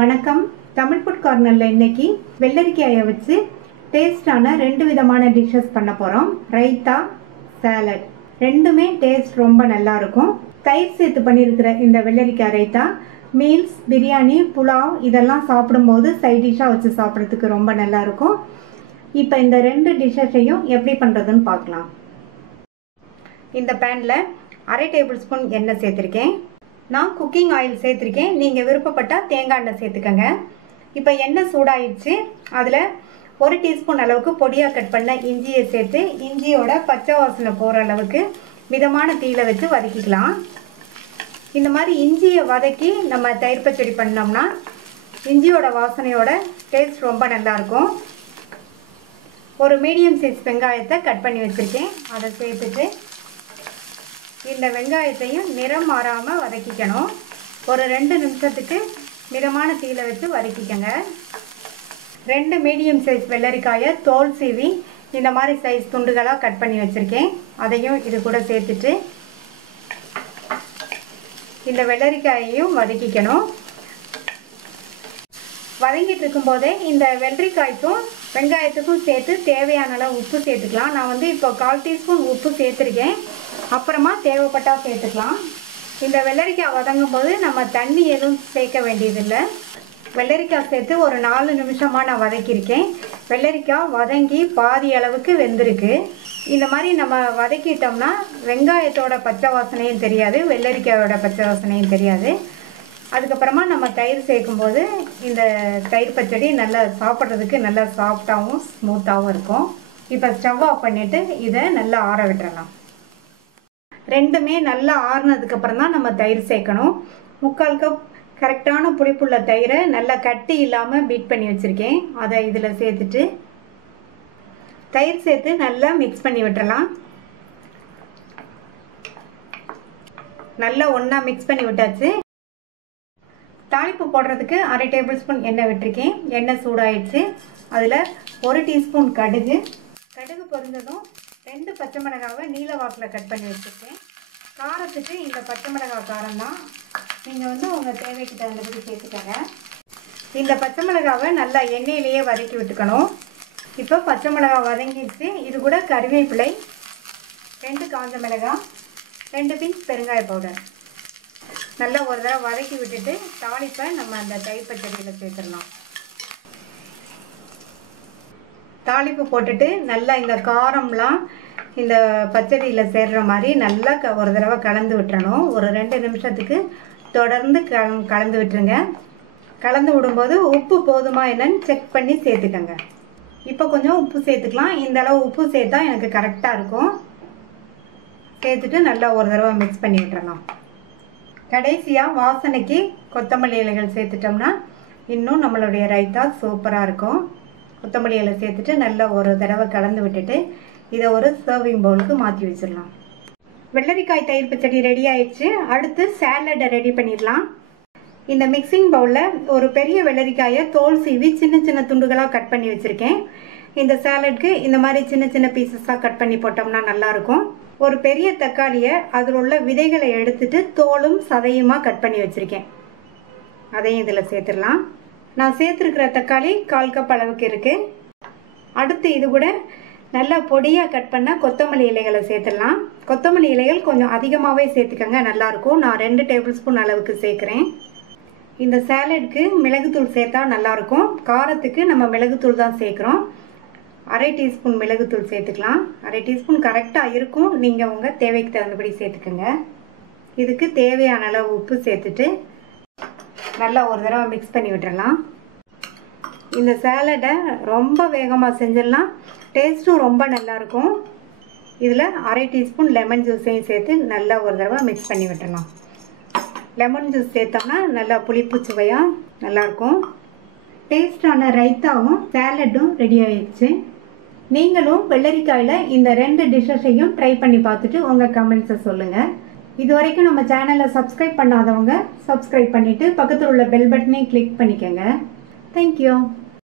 வணக்கம். தமிழ் ஃபுட் கார்னர்ல இன்னைக்கு வெள்ளரிக்காயை வச்சு டேஸ்டான ரெண்டு விதமான டிஷ்ஷஸ் பண்ண போறோம். ரைத்தா, சாலட் ரெண்டுமே டேஸ்ட் ரொம்ப நல்லா இருக்கும். தயிர் சேர்த்து பண்ணியிருக்கிற இந்த வெள்ளரிக்காய் ரைத்தா மீல்ஸ், பிரியாணி, புலாவ் இதெல்லாம் சாப்பிடும்போது சைட் டிஷ்ஷாக வச்சு சாப்பிட்றதுக்கு ரொம்ப நல்லா இருக்கும். இப்போ இந்த ரெண்டு டிஷ்ஷஸையும் எப்படி பண்ணுறதுன்னு பார்க்கலாம். இந்த பேனில் 1/2 டேபிள் ஸ்பூன் எண்ணெய் சேர்த்துருக்கேன். நான் குக்கிங் ஆயில் சேர்த்துருக்கேன். நீங்கள் விருப்பப்பட்டால் தேங்காய் எண்ணெய் சேர்த்துக்கங்க. இப்போ எண்ணெய் சூடாயிடுச்சு. அதில் 1 டீஸ்பூன் அளவுக்கு பொடியாக கட் பண்ண இஞ்சியை சேர்த்து இஞ்சியோட பச்சை வாசனை போகிற அளவுக்கு மிதமான தீயில வச்சு வதக்கிக்கலாம். இந்த மாதிரி இஞ்சியை வதக்கி நம்ம தயிர் பச்சடி பண்ணோம்னா இஞ்சியோட வாசனையோட டேஸ்ட் ரொம்ப நல்லாயிருக்கும். ஒரு மீடியம் சைஸ் வெங்காயத்தை கட் பண்ணி வச்சுருக்கேன். அதை சேர்த்துட்டு இந்த வெங்காயத்தையும் நிறம் மாறாமல் வதக்கிக்கணும். ஒரு 2 நிமிஷத்துக்கு மிதமான தீயில வச்சு வதக்கிக்கங்க. 2 மீடியம் சைஸ் வெள்ளரிக்காயை தோல் சீவி இந்த மாதிரி சைஸ் துண்டுகளாக கட் பண்ணி வச்சுருக்கேன். அதையும் இது கூட சேர்த்துட்டு இந்த வெள்ளரிக்காயையும் வதக்கிக்கணும். வதங்கிட்டு இருக்கும்போதே இந்த வெள்ளரிக்காய்க்கும் வெங்காயத்துக்கும் சேர்த்து தேவையான அளவு உப்பு சேர்த்துக்கலாம். நான் இப்போ 1/4 டீஸ்பூன் உப்பு சேர்த்துருக்கேன். அப்புறமா தேவைப்பட்டால் சேர்த்துக்கலாம். இந்த வெள்ளரிக்காய் வதங்கும் போது நம்ம தண்ணி எதுவும் சேர்க்க வேண்டியதில்லை. வெள்ளரிக்காய் சேர்த்து ஒரு 4 நிமிஷமாக நான் வதக்கியிருக்கேன். வெள்ளரிக்காய் வதங்கி பாதி அளவுக்கு வெந்திருக்கு. இந்த மாதிரி நம்ம வதக்கிட்டோம்னா வெங்காயத்தோட பச்சை வாசனையும் தெரியாது, வெள்ளரிக்காயோட பச்சை வாசனையும் தெரியாது. அதுக்கப்புறமா நம்ம தயிர் சேர்க்கும்போது இந்த தயிர் பச்சடி நல்லா சாப்பிட்றதுக்கு நல்லா சாஃப்டாகவும் ஸ்மூத்தாகவும் இருக்கும். இப்போ ஸ்டவ் ஆஃப் பண்ணிவிட்டு இதை நல்லா ஆற விட்டுறலாம். ரெண்டுமே நல்லா ஆறுனதுக்கப்புறம் தான் நம்ம தயிர் சேர்க்கணும். 3/4 கப் கரெக்டான புளிப்புள்ள தயிரை நல்லா கட்டி இல்லாமல் பீட் பண்ணி வச்சுருக்கேன். அதை இதில் சேர்த்துட்டு தயிர் சேர்த்து நல்லா மிக்ஸ் பண்ணி விட்டுறலாம். நல்லா ஒன்றா மிக்ஸ் பண்ணி விட்டாச்சு. தாளிப்பு போடுறதுக்கு 1/2 டேபிள் ஸ்பூன் எண்ணெய் விட்டுருக்கேன். எண்ணெய் சூடாயிடுச்சு. அதில் 1 டீஸ்பூன் கடுகு பொரிஞ்சதும் 2 பச்சை மிளகாவை நீல வாக்கில் கட் பண்ணி வச்சுருக்கேன். காரத்துக்கு இந்த பச்சை மிளகாய் காரம் தான். நீங்கள் உங்கள் தேவைக்கு தகுந்தபடி சேர்த்துக்கங்க. இந்த பச்சை மிளகாவை நல்லா எண்ணெயிலேயே வதக்கி விட்டுக்கணும். இப்போ பச்சை மிளகாய் வதங்கிடுச்சு. இது கூட கருவேப்பிலை, 2 காஞ்ச மிளகாய், 2 பிஞ்ச் பெருங்காய பவுடர் நல்லா ஒரு தடவை வதக்கி விட்டுட்டு தாளிப்பை நம்ம அந்த தயிர் பச்சடியில் சேர்த்துடலாம். தாளிப்பு போட்டுட்டு நல்லா இந்த காரம்லாம் இந்த பச்சடியில் சேர்ற மாதிரி நல்லா ஒரு தடவை கலந்து விட்டுறணும். ஒரு 2 நிமிஷத்துக்கு தொடர்ந்து கலந்து விட்டுருங்க. கலந்து விடும்போது உப்பு போதுமா என்னன்னு செக் பண்ணி சேர்த்துக்கங்க. இப்போ கொஞ்சம் உப்பு சேர்த்துக்கலாம். இந்த அளவு உப்பு சேர்த்தா எனக்கு கரெக்டாக இருக்கும். சேர்த்துட்டு நல்லா ஒரு தடவை மிக்ஸ் பண்ணி விட்டுறலாம். கடைசியாக வாசனைக்கு கொத்தமல்லி இலைகள் சேர்த்துட்டோம்னா இன்னும் நம்மளுடைய ரைத்தா சூப்பராக இருக்கும். கொத்தமல்லி இலை சேர்த்துட்டு நல்லா ஒரு தடவை கலந்து விட்டுட்டு இதை ஒரு சர்விங் பவுலுக்கு மாற்றி வச்சிடலாம். வெள்ளரிக்காய் தயிர் பச்சடி ரெடி ஆயிடுச்சு. அடுத்து சாலடை ரெடி பண்ணிடலாம். இந்த மிக்சிங் பவுலில் ஒரு பெரிய வெள்ளரிக்காயை தோல் சீவி சின்ன சின்ன துண்டுகளாக கட் பண்ணி வச்சுருக்கேன். இந்த சாலட்க்கு இந்த மாதிரி சின்ன சின்ன பீசஸாக கட் பண்ணி போட்டோம்னா நல்லாயிருக்கும். ஒரு பெரிய தக்காளியை அதில் உள்ள விதைகளை எடுத்துட்டு தோலும் சதையுமா கட் பண்ணி வச்சுருக்கேன். அதையும் இதில் சேர்த்துடலாம். நான் சேர்த்துருக்கிற தக்காளி 1/4 கப் அளவுக்கு இருக்குது. அடுத்து இது கூட நல்லா பொடியாக கட் பண்ண கொத்தமல்லி இலைகளை சேர்த்துடலாம். கொத்தமல்லி இலைகள் கொஞ்சம் அதிகமாகவே சேர்த்துக்கங்க, நல்லாயிருக்கும். நான் 2 டேபிள் ஸ்பூன் அளவுக்கு சேர்க்குறேன். இந்த சாலட்க்கு மிளகுத்தூள் சேர்த்தா நல்லாயிருக்கும். காரத்துக்கு நம்ம மிளகுத்தூள் தான் சேர்க்குறோம். 1/2 டீஸ்பூன் மிளகுத்தூள் சேர்த்துக்கலாம். 1/2 டீஸ்பூன் கரெக்டாக இருக்கும். நீங்கள் உங்கள் தேவைக்கு தகுந்தபடி சேர்த்துக்கோங்க. இதுக்கு தேவையான அளவு உப்பு சேர்த்துட்டு நல்லா ஒரு தடவை மிக்ஸ் பண்ணி விட்டுறலாம். இந்த சாலடை ரொம்ப வேகமாக செஞ்சிடலாம். டேஸ்ட்டும் ரொம்ப நல்லாயிருக்கும். இதில் 1/2 டீஸ்பூன் லெமன் ஜூஸையும் சேர்த்து நல்லா ஒரு தடவை மிக்ஸ் பண்ணி விட்டுறலாம். லெமன் ஜூஸ் சேர்த்தோம்னா நல்லா புளிப்பு சுவையாக நல்லாயிருக்கும். டேஸ்டான ரைத்தாவும் சாலட்டும் ரெடி ஆயிடுச்சு. நீங்களும் வெள்ளரிக்காயில் இந்த 2 டிஷ்ஷஸையும் ட்ரை பண்ணி பார்த்துட்டு உங்கள் கமெண்ட்ஸை சொல்லுங்கள். இது வரைக்கும் நம்ம சேனலை சப்ஸ்கிரைப் பண்ணாதவங்க சப்ஸ்கிரைப் பண்ணிவிட்டு பக்கத்தில் உள்ள பெல் பட்டனையும் கிளிக் பண்ணிக்கோங்க. தேங்க்யூ.